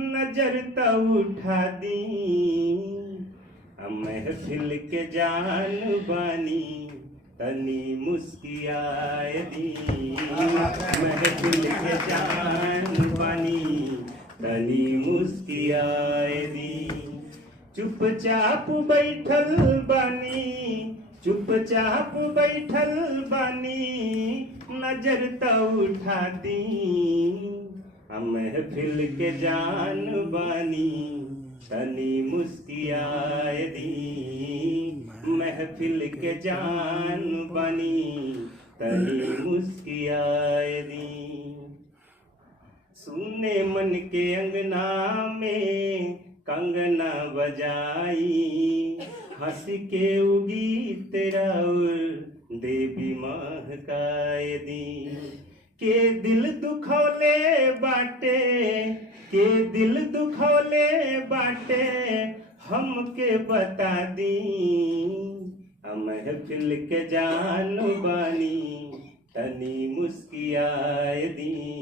नजर त उठा दी। महफिल के जान बानी तनी मुस्कियाए दी। महफिल के जान बानी तनी मुस्कियाए दी। चुपचाप बैठल बानी, चुपचाप बैठल बानी, नजर त उठा दी। महफिल के जान बानी तनी मुस्कियाए दी। महफिल के जान बानी तनी मुस्कियाए दी। सुने मन के अंगना में कंगना बजाई, हंस के उगी तेरा देवी महकाए दी। के दिल दुखौले बाटे, के दिल दुखौले बाटे, हमके बता दी। महफिल के जान बानी तनी मुस्कियाए दी।